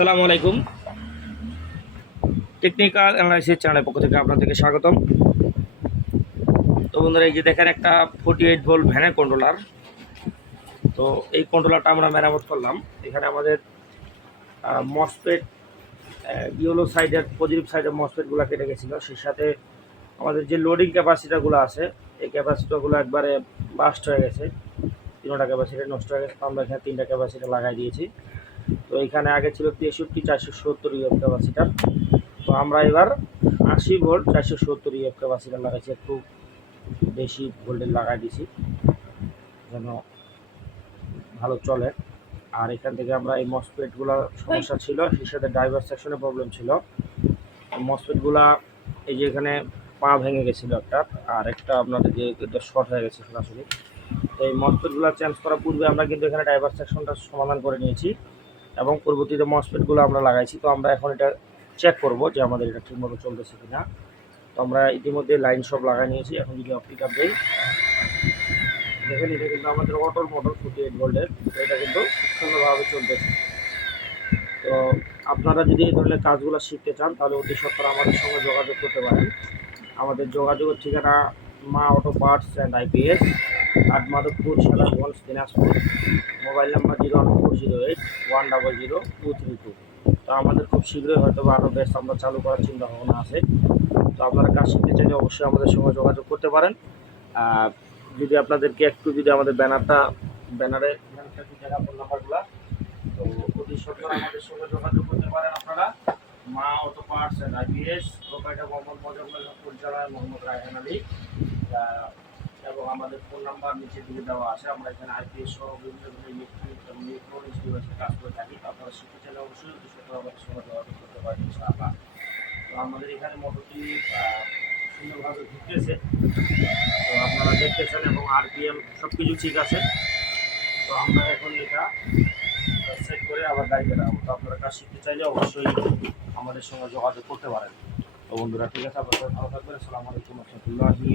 আসসালামু আলাইকুম। Technical analysis চ্যানেলের পক্ষ থেকে আপনাদেরকে স্বাগতম। তো বন্ধুরা, এই যে দেখেন একটা ফোর্টি এইট ভোল্ট ভ্যানের কন্ট্রোলার তো এই কন্ট্রোলারটা আমরা মেরামত করলাম। এখানে আমাদের মসপেট ইয়েলো সাইডের পজিটিভ সাইডের মসপেটগুলো কেটে গেছিল। সেই সাথে আমাদের যে লোডিং ক্যাপাসিটারগুলো আছে, এই ক্যাপাসিটারগুলো একবারে বাস্ট হয়ে গেছে। তিনটা ক্যাপাসিটি নষ্ট হয়ে গেছে। আমরা এখানে তিনটা ক্যাপাসিটি লাগাই দিয়েছি। তো এখানে আগে ছিল তেষট্টি, চারশো সত্তর ইএফ ক্যাপাসিটার তো আমরা এবার আশি ভোল্ট চারশো সত্তর ইএফ ক্যাপাসিটার লাগাইছি, একটু বেশি ভোল্টেজ লাগাই দিয়েছি যেন ভালো চলে। আর এখান থেকে আমরা এই মসপেটগুলো সমস্যা ছিল, সেই সাথে ড্রাইভার সেকশনে প্রবলেম ছিল। মসপেটগুলা এই যে এখানে পা ভেঙে গেছিল একটা, আর একটা আপনাদের যে এটা শর্ট হয়ে গেছে সরাসরি। তো এই মসপেটগুলো চেঞ্জ করার পূর্বে আমরা কিন্তু এখানে ড্রাইভার সেকশনটা সমাধান করে নিয়েছি। এবং পরবর্তীতে মসপেটগুলো আমরা লাগাইছি, তো আমরা এখন এটা চেক করব যে আমাদের এটা ঠিকমতো চলতেছে কিনা। তো আমরা ইতিমধ্যে লাইন সব লাগাই নিয়েছি, এখন যদি অপটিক আপ দিই, দেখেন এটা কিন্তু আমাদের অটোর মোটর ফোর্টি এইট ভোল্টের এটা কিন্তু সুন্দরভাবে চলতেছে। তো আপনারা যদি এই ধরনের কাজগুলো শিখতে চান, তাহলে অতি সত্তর আমাদের সঙ্গে যোগাযোগ করতে পারেন। আমাদের যোগাযোগের ঠিকানা মা auto parts and IPS at Madhabpur Sadaganj Dinajpur. Mobile number zero one four zero eight one double zero two three two তো আমাদের খুব শীঘ্রই হয়তো আরও বেশ আমরা চালু করার চিন্তা ভাবনা আছে। তো আপনারা কাজ শিখতে চাইলে অবশ্যই আমাদের সঙ্গে যোগাযোগ করতে পারেন। যদি আপনাদেরকে একটু যদি আমাদের ব্যানারটা, ব্যানারে জায়গা ফোন তো অতি আমাদের সঙ্গে যোগাযোগ করতে পারেন আপনারা। Maa auto parts and IPS proprietor Mohammad Mozammel পরিচালনায় মোহাম্মদ রায়হান আলী। এবং আমাদের ফোন নাম্বার নিচে দিকে দেওয়া আছে। আমরা এখানে আইপিএস সহ বিভিন্ন ধরনের ইলেকট্রিক এবং ইলেকট্রনিক্স ডিভাইসের কাজ করে থাকি। আপনারা শিখতে চাইলে অবশ্যই অতি সত্তর আমাদের সঙ্গে যোগাযোগ করতে পারেন ইনশাআল্লাহ। তো আমাদের এখানে মোটরটি আহ, সুন্দরভাবে ঘুরতেছে। তো আপনারা দেখতেছেন এবং আরপিএম সব কিছু ঠিক আছে। তো আমরা এখন এটা সেট করে আবার গাড়িতে রাখব তো আপনারা কাজ শিখতে চাইলে অবশ্যই আমাদের সঙ্গে যোগাযোগ করতে পারেন। তো বন্ধুরা ঠিক আছে আপনারা ভালো থাকবেন। আসসালামু আলাইকুম রহমতুল্লাহি